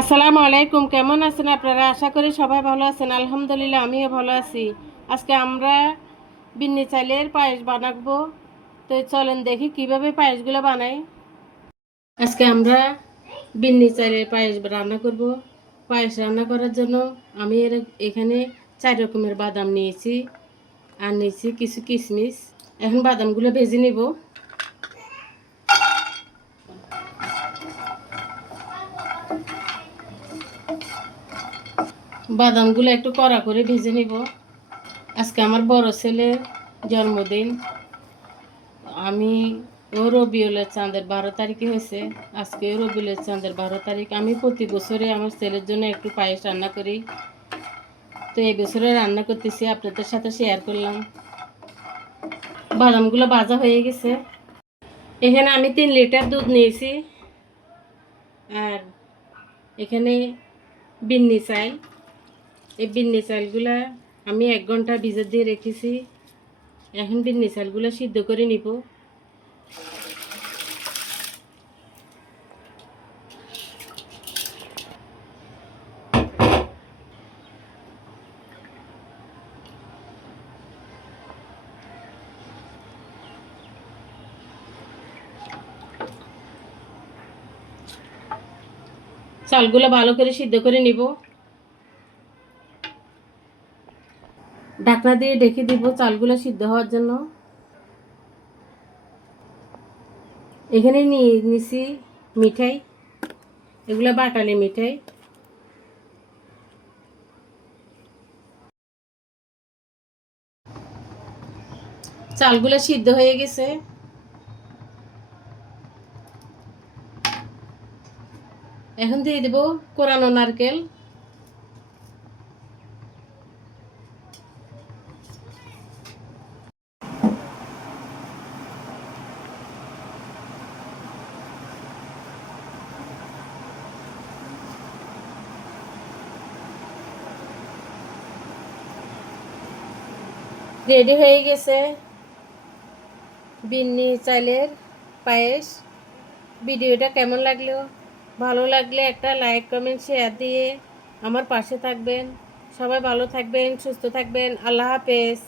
আসসালামু আলাইকুম। কেমন আছেন আপনারা? আশা করি সবাই ভালো আছেন। আলহামদুলিল্লাহ আমিও ভালো আছি। আজকে আমরা বিন্নি চালের পায়েস বানাবো। তো চলেন দেখি কিভাবে পায়েসগুলো বানাই। আজকে আমরা বিন্নি চালের পায়েস রান্না করব। পায়েস রান্না করার জন্য আমি এখানে 4 রকমের বাদাম নিয়েছি আর নিয়েছি কিছু কিশমিশ। এখন বাদামগুলো ভেজে নিব। বাদামগুলো একটু কড়া করে ভেজে নিব। আজকে আমার বড় ছেলের জন্মদিন। আমি রবিউলের চাঁদের 12 তারিখে হয়েছে। আজকে রবিউলের চাঁদের 12 তারিখ। আমি প্রতি বছরে আমার ছেলের জন্য একটু পায়েস রান্না করি। তো এই বছরে রান্না করতেছি, আপনাদের সাথে শেয়ার করলাম। বাদামগুলো ভাজা হয়ে গেছে। এখানে আমি 3 লিটার দুধ নিয়েছি। আর এখানে বিন্নি চাল। এই বিন্নি চালগুলা আমি 1 ঘন্টা ভিজে দিয়ে রেখেছি। এখন বিন্নি চালগুলো সিদ্ধ করে নিব। চালগুলো ভালো করে সিদ্ধ করে নিব। ঢাকনা দিয়ে ঢেকে দিব চালগুলো সিদ্ধ হওয়ার জন্য। এখানে নিছি মিঠাই, এগুলো বাটালি মিঠাই। চালগুলো সিদ্ধ হয়ে গেছে। এখন দিয়ে দেব কোরানো নারকেল। রেডি হয়ে গেছে বিন্নি চালের পায়েস। ভিডিওটা কেমন লাগলো? ভালো লাগলে একটা লাইক কমেন্ট শেয়ার দিয়ে আমার পাশে থাকবেন। সবাই ভালো থাকবেন, সুস্থ থাকবেন। আল্লাহ হাফেজ।